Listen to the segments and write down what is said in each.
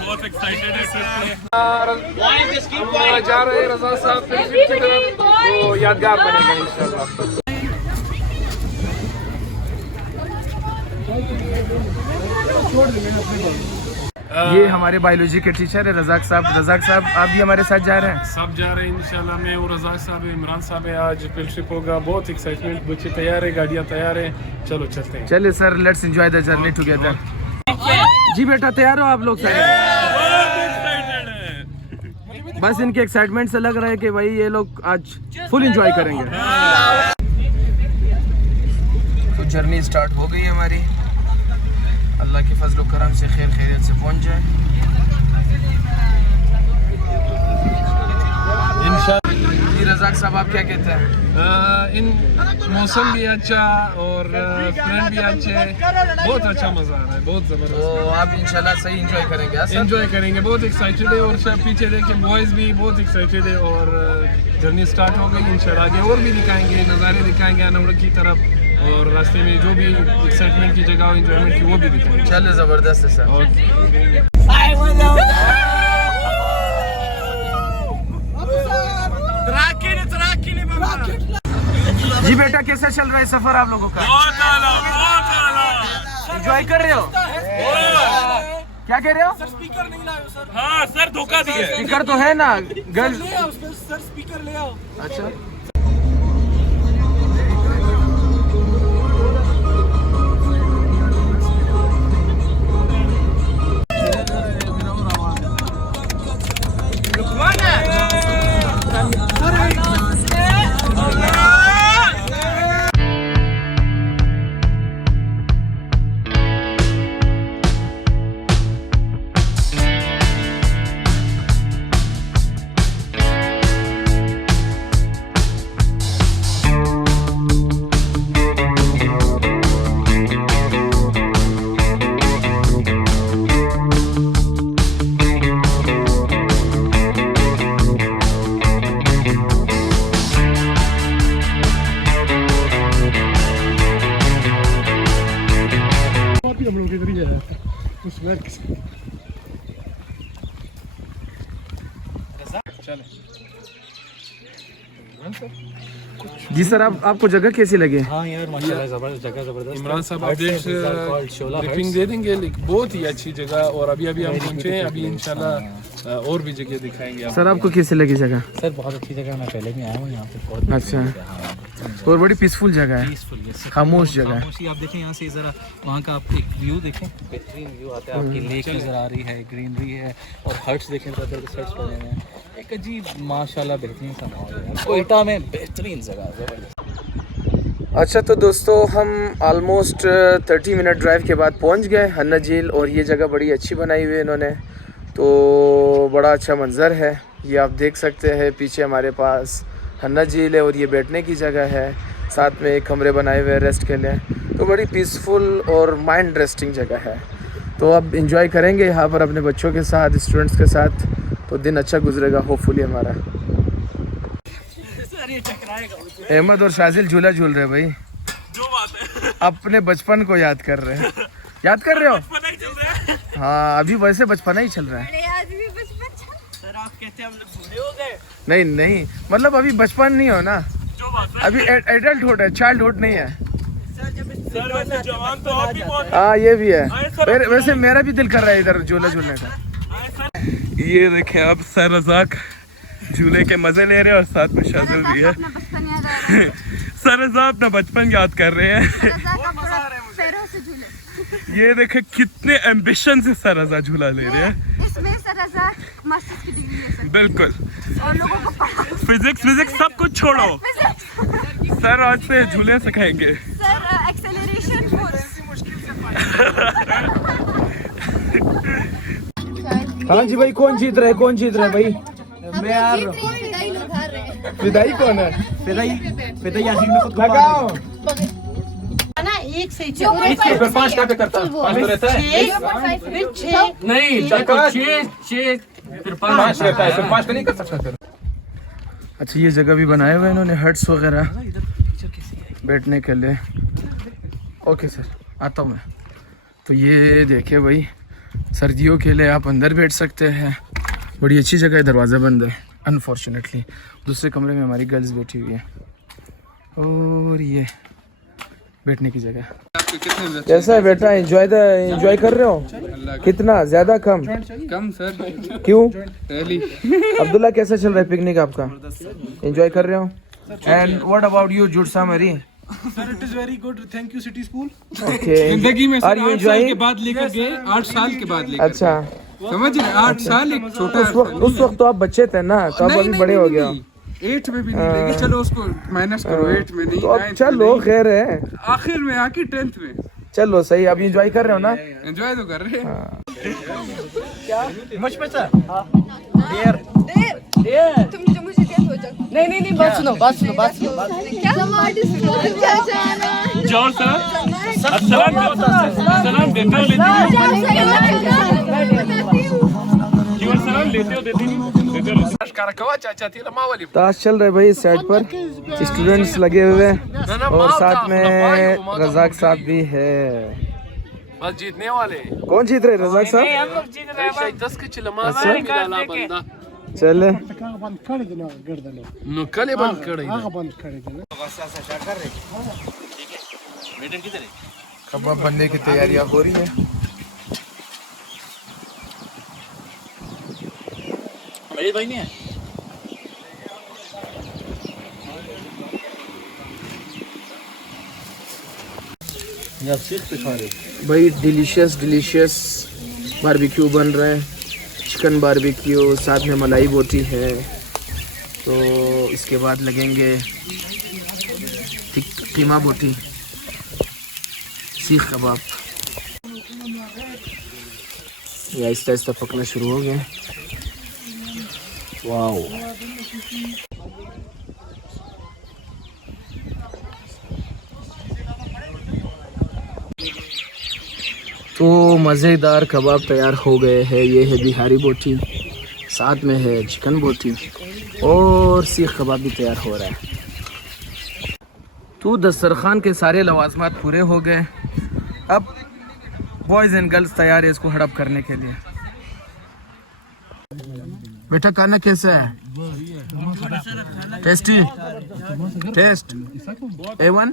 बहुत एक्साइटेड है। जा रहे हैं रजा साहब की तरफ, तो यादगार बनेगा इंशाल्लाह। ये हमारे बायोलॉजी के टीचर है रजाक साहब। रजाक साहब आप भी हमारे साथ जा रहे हैं? सब जा रहे हैं इंशाल्लाह। मैं और रजाक साहब, इमरान साहब है। आज फिल्ड ट्रिप होगा, बहुत एक्साइटमेंट, बच्चे तैयार है, गाड़ियाँ तैयार है। चलो चलते हैं। चलिए sir, let's enjoy the journey together. जी बेटा तैयार हो आप लोग सारे? बस इनके एक्साइटमेंट से लग रहा है कि भाई ये लोग आज फुल एंजॉय करेंगे। तो जर्नी स्टार्ट हो गई हमारी। अल्लाह के फजल करम से खैर खैरियत से पहुंच जाए इंशाअल्लाह। जी रजाक साहब आप क्या कहते हैं? इन मौसम भी अच्छा और फ्रेंड भी अच्छे, बहुत अच्छा मजा आ रहा है, बहुत जबरदस्त। तो आप इंशाल्लाह सही एंजॉय करेंगे? एंजॉय करेंगे, बहुत एक्साइटेड है। और सब पीछे देखे बॉयज भी बहुत एक्साइटेड है। और जर्नी स्टार्ट हो गई इंशाल्लाह। आगे और भी दिखाएंगे, नज़ारे दिखाएंगे हनौड़ की तरफ, और रास्ते में जो भी एक्साइटमेंट की जगह एंजॉयमेंट की वो भी दिखाएंगे। चलिए जबरदस्त है सर। जी बेटा कैसा चल रहा है सफर आप लोगों का? एंजॉय कर रहे हो? क्या कह रहे हो? स्पीकर नहीं लाए सर? हाँ सर, धोखा दिया। स्पीकर तो है ना गर्ल। सर स्पीकर ले आओ। अच्छा जी सर, आपको जगह कैसी लगी? हाँ यार माशाल्लाह जबरदस्त जगह, जबरदस्त। इमरान साहब आप ब्रीफिंग दे देंगे, बहुत ही अच्छी जगह। और अभी हम पहुंचे हैं, अभी इंशाल्लाह और भी जगह दिखाएंगे। सर आपको कैसी लगी जगह? सर बहुत अच्छी जगह, मैं पहले भी आया हूँ यहाँ पे, बहुत अच्छा। और बड़ी पीसफुल जगह है, खामोश जगह है। खामोशी। आप देखें यहाँ से ज़रा, वहाँ का आप एक व्यू देखें, बेहतरीन व्यू आता है। आपकी लेक नज़र आ रही है, ग्रीनरी है, और हट्स देखें, तो हट्स पड़े हुए हैं। एक अजीब माशाल्लाह बेहतरीन सा माहौल है कोयटा में, बेहतरीन जगह, ज़बरदस्त। अच्छा तो दोस्तों हम ऑलमोस्ट 30 मिनट ड्राइव के बाद पहुंच गए हन्ना झील। और ये जगह बड़ी अच्छी बनाई हुई है इन्होंने, तो बड़ा अच्छा मंज़र है। ये आप देख सकते हैं, पीछे हमारे पास हन्ना झील है और ये बैठने की जगह है। साथ में एक कमरे बनाए हुए हैं रेस्ट के लिए, तो बड़ी पीसफुल और माइंड रेस्टिंग जगह है। तो अब इंजॉय करेंगे यहाँ पर अपने बच्चों के साथ, स्टूडेंट्स के साथ, तो दिन अच्छा गुजरेगा होपफुली हमारा। अहमद और शाजिल झूला झूल रहे भाई, जो बात है अपने बचपन को याद कर रहे हैं। याद कर रहे हो? पता ही चल रहा है। हाँ अभी वैसे बचपना ही चल रहा है। सर आप कहते हैं हम लोग बूढ़े हो गए? नहीं नहीं, मतलब अभी बचपन नहीं हो ना, जो बात है। अभी एडल्टहुड है, चाइल्डहुड नहीं है। सर जब हाँ ये भी है। वैसे मेरा भी दिल कर रहा है इधर झूला झूलने का। ये देखें आप सर रज़ाक झूले के मजे ले रहे हैं और साथ में शाजुल भी है। सर रज़ाक अपना बचपन याद कर रहे हैं। ये देखें कितने एम्बिशन से सर रज़ा झूला ले रहे हैं। इसमें सर रज़ा मास्टर्स की डिग्री है सर। बिल्कुल। और लोगों को फिजिक्स सब कुछ छोड़ो, सर आज से झूले सिखाएंगे। Sir acceleration force. हाँ जी भाई, कौन जीत रहा है भाई? मैं यार विदाई कौन है? फिदाई यासीन में खुद लगाओ ना एक से फिर 5 का करता 5 तो रहता है नहीं, फिर 5 रहता है, फिर 5 नहीं कर सकता फिर। अच्छा ये जगह भी बनाए हुए हैं इन्होंने, हट्स वगैरह बैठने के लिए। ओके सर, आता हूँ मैं। तो ये देखिए भाई, सर्दियों के लिए आप अंदर बैठ सकते हैं। बड़ी अच्छी जगह है, दरवाज़ा बंद है अनफॉर्चुनेटली। दूसरे कमरे में हमारी गर्ल्स बैठी हुई है और ये बैठने की जगह। कैसा है बेटा, एंजॉय कर रहे हो? कितना ज़्यादा कम सर क्यों? अब्दुल्ला कैसा चल रहा है पिकनिक आपका? एंजॉय कर रहे हो? एंड व्हाट अबाउट यू जुड़सा मरी? Sir, it is very good. Thank you, City School. Okay, जिंदगी में आर यू 8 साल के एंजॉयिंग? बाद लेकर गए, 8 साल के बाद लेकर अच्छा, समझ रहे 8 साल एक छोटा उस वक्त तो आप बच्चे थे ना, तो आप अभी बड़े हो गए हो। 8 में भी नहीं लेके चलो, उसको माइनस करो, 8 में नहीं, तो अब 9th चलो में खैर है, नहीं, आखिर में आके 10th में चलो सही। अभी एंजॉय कर रहे हो ना? एंजॉय तो कर रहे हैं। मुझ पे सर तुम जो मुझे क्या सोचा? नहीं बात सुनो क्या? जोर सर अस्सलाम देते हो देती नहीं। ताश चल रहे भाई साइड पर, स्टूडेंट्स लगे हुए हैं और साथ में रजाक साहब भी है। बस जीतने वाले। कौन जीत रहे? रजाक साहब। चले कले बंद कर कबाब बनने की तैयारियां हो रही है। मेरी भाई नहीं है। या सीख पे खा रहे भाई डिलीशियस बारबेक्यू बन रहे हैं, चिकन बारबेक्यू, साथ में मलाई बोटी है। तो इसके बाद लगेंगे कीमा बोटी, सीख कबाब। ये आहिस्ता आहिस्ता पकना शुरू हो गया। वाओ, तो मज़ेदार कबाब तैयार हो गए हैं। ये है बिहारी बोटी, साथ में है चिकन बोटी और सीख कबाब भी तैयार हो रहा है। तो दस्तरखान के सारे लवाजमात पूरे हो गए। अब बॉयज़ एंड गर्ल्स तैयार है इसको हड़प करने के लिए। बेटा खाना कैसा है? टेस्टी? Test A1?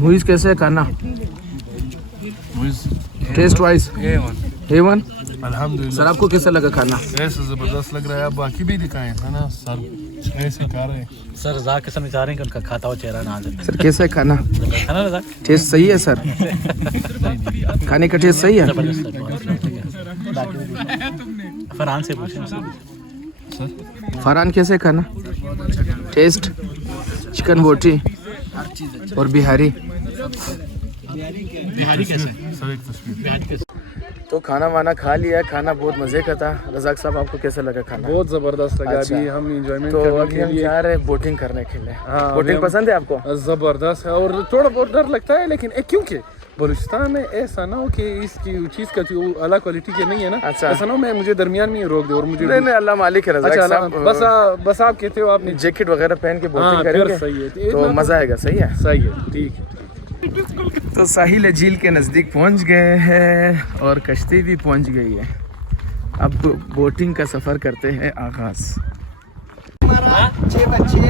मुइज़ कैसे है खाना? Taste wise A1? अल्हम्दुलिल्लाह। सर आपको कैसा लगा खाना? ऐसे ज़बरदस्त लग रहा है। आप बाकी भी दिखाएं है ना सर, ऐसे खा रहे हैं। सर रज़ाक के सामने चाह रहे हैं कि उनका खाता हुआ चेहरा ना आ जाए। सर कैसा है खाना? है ना रज़ाक? टेस्ट सही है सर? खाने का टेस्ट सही है? जबरदस्त है, बहुत बाकी फरहान से पूछें सर। फरहान कैसे है खाना? टेस्ट, चिकन बोटी और बिहारी। बिहारी कैसे? सर एक तस्वीर। तो खाना वाना खा लिया, खाना बहुत मज़े का था। रज़ाक साहब आपको कैसा लगा खाना? बहुत ज़बरदस्त लगा। अच्छा। अभी हम इंजॉयमेंट तो करने अभी के हम लिए जा रहे हैं बोटिंग करने के लिए। हाँ, बोटिंग अभी हम- पसंद है आपको? ज़बरदस्त है और थोड़ा बहुत डर लगता है, लेकिन क्योंकि बलूचिस्तान में ऐसा ना हो कि इसकी चीज़ का जो अलग क्वालिटी के नहीं है ना, अच्छा। ऐसा ना हो मैं मुझे दरमियान में ही रोक दे और मुझे नहीं अल्लाह मालिक है रज़ाक अच्छा साहब। बस आप कहते हो आपने जैकेट वगैरह पहन के बोटिंग हाँ, फिर करेंगे सही है। तो मज़ा आएगा। सही है। सही है, ठीक है। तो साहिल झील के नज़दीक पहुंच गए हैं और कश्ती भी पहुंच गई है। अब बोटिंग का सफ़र करते हैं आगाज़। 6 बच्चे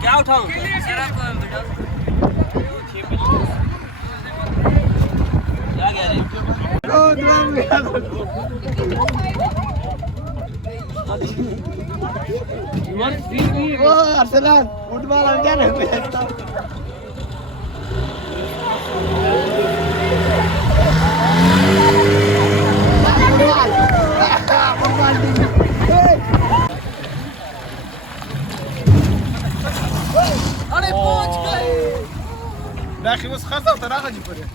क्या उठाऊं? ओ अरसलान फुटबॉल क्या नहीं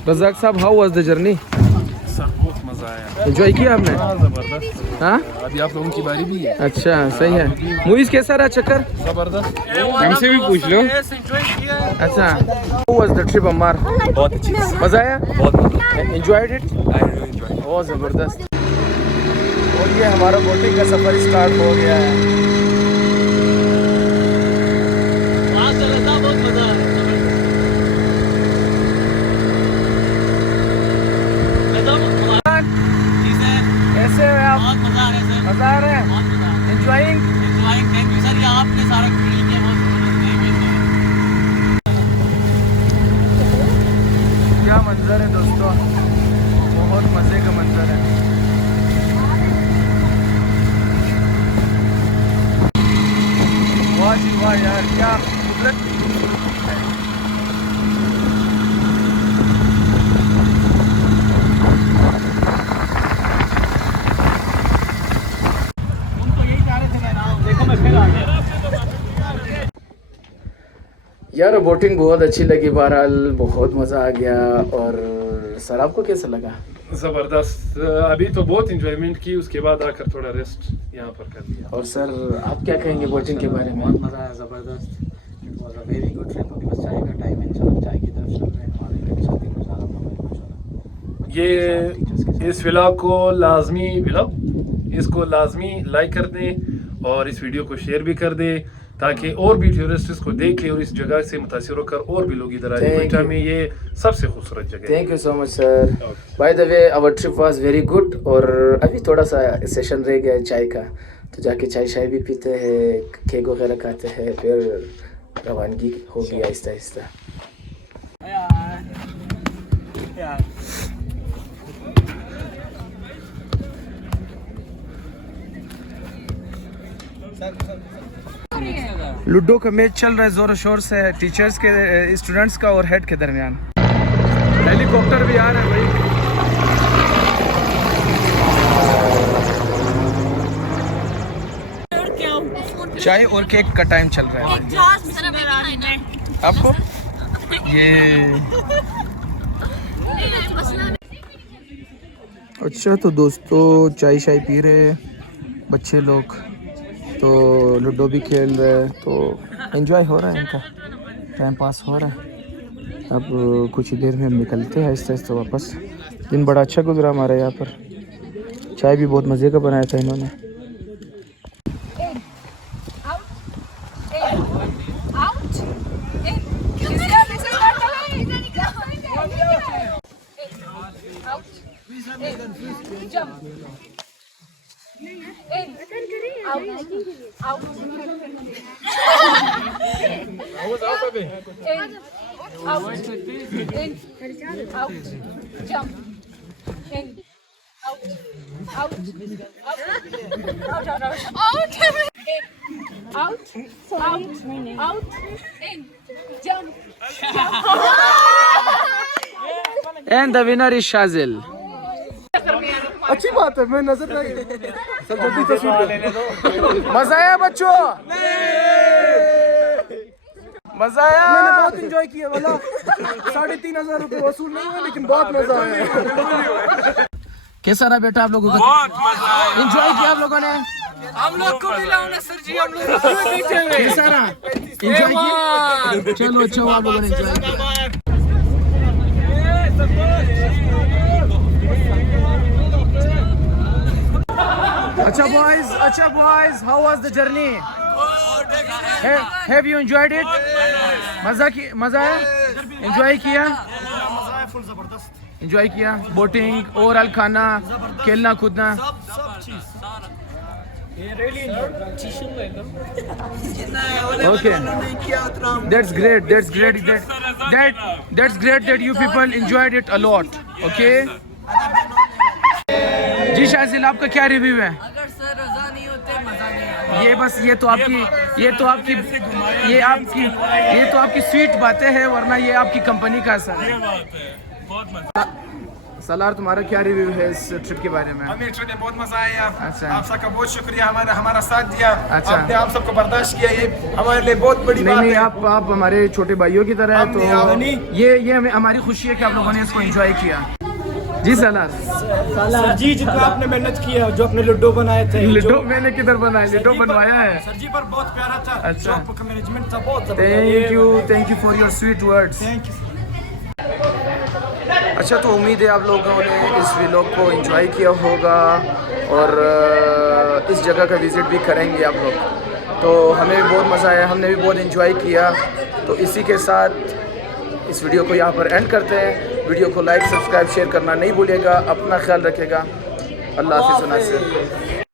रज़ाक साहब, हाउ वाज द जर्नी? बहुत मजा आया, एंजॉय किया आपने? जबरदस्त। हाँ, अभी आप लोगों की बारी भी है। अच्छा सही है। मुइज़ कैसा रहा चक्कर? जबरदस्त। हमसे भी पूछ लो। अच्छा, how was the trip Ammar? बहुत अच्छी, मज़ा आया? बहुत मजा। Enjoyed it? बहुत ज़बरदस्त। और ये हमारा बोटिंग का सफ़र स्टार्ट हो गया है। बहुत मजा आ कैसे हो आप? बहुत मजा आ रहा है सर, मज़ा आ रहा है? बहुत मजा आ रहा एंजॉइंग? है। थैंक यू सर, ये आपने सारा क्लीन किया, बहुत क्या मंजर है दोस्तों, बहुत मज़े का मंजर है। वाह जी वाह यार, क्या कुदरत की खूबसूरती है। यार बोटिंग बहुत अच्छी लगी, बहरहाल बहुत मज़ा आ गया। और सर आपको कैसा लगा? जबरदस्त। अभी तो बहुत इंजॉयमेंट की, उसके बाद आकर थोड़ा रेस्ट यहाँ पर कर लिया। और सर आप क्या कहेंगे बोटिंग के बारे में? बहुत मजा आया, जबरदस्त। It was a very good trip. अभी बस चाय का टाइम है, इंशाल्लाह चाय की तरफ चल रहे हैं। हमारे साथी को ज़्यादा माशाल्लाह। ये इस व्लॉग को लाजमी इसको लाजमी लाइक कर दें और इस वीडियो को शेयर भी कर दें ताकि और भी टूरिस्ट इसको देखें और इस जगह से मुतासिर होकर और भी लोग इधर आए। कोयटा में ये सबसे खूबसूरत जगह है। Thank you so much sir. By the way our trip was very good. और अभी थोड़ा सा सेशन रह गया है चाय का, तो जाके चाय शाय भी पीते हैं, केक वगैरह खाते हैं, फिर रवानगी होगी आहिस्ता आहिस्ता। लूडो का मैच चल रहा है जोर शोर से, टीचर्स के, स्टूडेंट्स का और हेड के दरमियान। हेलीकॉप्टर भी आ रहा है भाई। चाय और केक का टाइम चल रहा है आपको ये। अच्छा तो दोस्तों चाय शाय पी रहे बच्चे लोग, तो लूडो भी खेल रहे हैं, तो एंजॉय हो रहा है, इनका टाइम पास हो रहा है। अब कुछ ही देर में हम निकलते हैं आहिस्ता आहिस्ता वापस। दिन बड़ा अच्छा गुजरा हमारा यहाँ पर। चाय भी बहुत मज़े का बनाया था इन्होंने। And the winner is Shazil. अच्छी बात है, मैं नजर लगी। सब जल्दी तस्वीर लेने दो। मजा आया बच्चों? मजा आया? मैंने बहुत एंजॉय किया वाला। 3,500 रुपए वसूल नहीं हुए, लेकिन बहुत मजा आया। कैसा रहा बेटा आप लोगों का? बहुत मजा आया। एंजॉय किया आप लोगों ने? हम लोग को मिला ना सर जी, हम लोग कैसा रहा? एंजॉय किया? चलो अच्छा हुआ आप लोगों ने एंजॉय किया। अच्छा boys, how was the journey? Have you enjoyed it? मजा आया? एंजॉय किया? बिल्कुल जबरदस्त, एंजॉय किया? बोटिंग, ओवरऑल खाना, खेलना कूदना? सब चीज ये really Okay, that's great. That's great. That's great that you people enjoyed it a lot. Okay. जी शाजिल, आपका क्या रिव्यू है? अगर सर रजा नहीं होते मजा नहीं आता। ये बस ये तो आपकी स्वीट बातें हैं, वरना ये आपकी कंपनी का असर है। सलार, तुम्हारा क्या रिव्यू है इस ट्रिप के बारे में? हमें ट्रिप में बहुत मजा आया। अच्छा। आप सबका बहुत शुक्रिया, हमारा साथ दिया। अच्छा। आपने आप सबको बर्दाश्त किया, ये हमारे लिए बहुत बड़ी बात नहीं, है। आप हमारे छोटे भाइयों की तरह है, तो ये हमारी खुशी है कि आप लोगों ने इसको एंजॉय किया। जी सलार। सर जी जितना आपने मेहनत की है, जो आपने लड्डू बनाए थे, लिडो मैंने किधर बनाया? लिडो बनवाया है। सर जी पर बहुत प्यारा था। अच्छा। जो आपका मैनेजमेंट था बहुत thank you for your sweet words. Thank you. अच्छा, तो उम्मीद है आप लोगों ने इस व्लॉग को एंजॉय किया होगा और इस जगह का विज़िट भी करेंगे आप लोग। तो हमें भी बहुत मज़ा आया, हमने भी बहुत एंजॉय किया। तो इसी के साथ इस वीडियो को यहाँ पर एंड करते हैं। वीडियो को लाइक, सब्सक्राइब, शेयर करना नहीं भूलिएगा। अपना ख्याल रखिएगा। अल्लाह हाफ़िज़।